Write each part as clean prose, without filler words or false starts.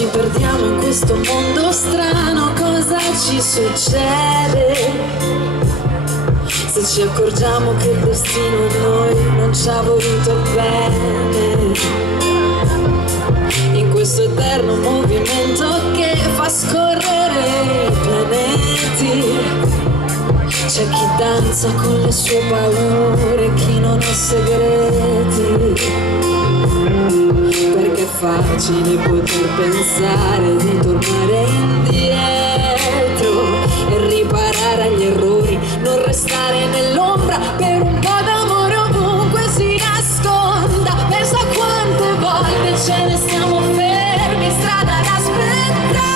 ci perdiamo in questo mondo strano, cosa ci succede? Se ci accorgiamo che il destino a noi non ci ha voluto bene, in questo eterno movimento che fa scorrere i pianeti, c'è chi danza con le sue paure, chi non ha segreti, perché è facile poter pensare di tornare indietro e riparare agli errori, non restare nell'ombra per un po' d'amore ovunque si nasconda. Pensa quante volte ce ne stiamo fermi in strada ad aspettare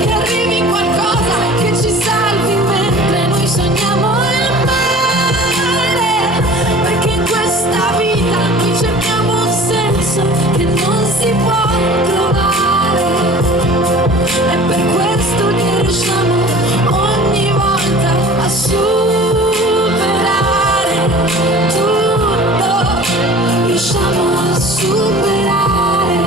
che arrivi qualcosa che ci salvi mentre noi sogniamo il mare, perché in questa vita noi cerchiamo un senso che non si può trovare. È per questo che riusciamo ogni volta a superare tutto, riusciamo a superare.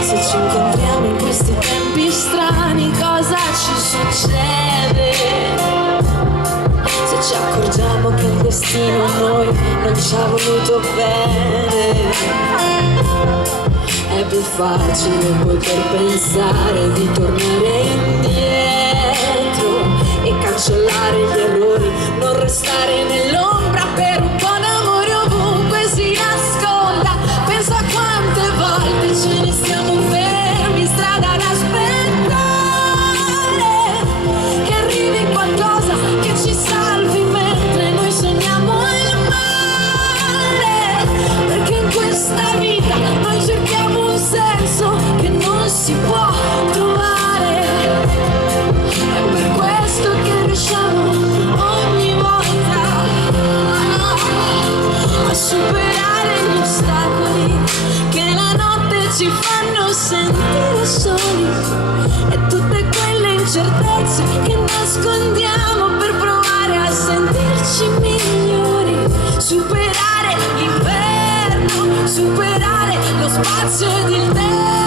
Se ci incontriamo in questi tempi strani, cosa ci succede? Se ci accorgiamo che il destino a noi non ci ha voluto bene, è più facile poter pensare di tornare indietro e cancellare gli errori, non restare nell'ombra per un po' d'amore ovunque si nasconda. Pensa a quante volte ce ne stiamo fermi in strada ad aspettare che arrivi qualcosa che ci salvi mentre noi sogniamo il mare, perché in questa vita noi cerchiamo un senso che non si può trovare. È per questo che riusciamo ogni volta a superare gli ostacoli che la notte ci fanno sentire soli, e tutte quelle incertezze che nascondiamo per provare a sentirci migliori. Superare l'inverno, superare lo spazio ed il tempo,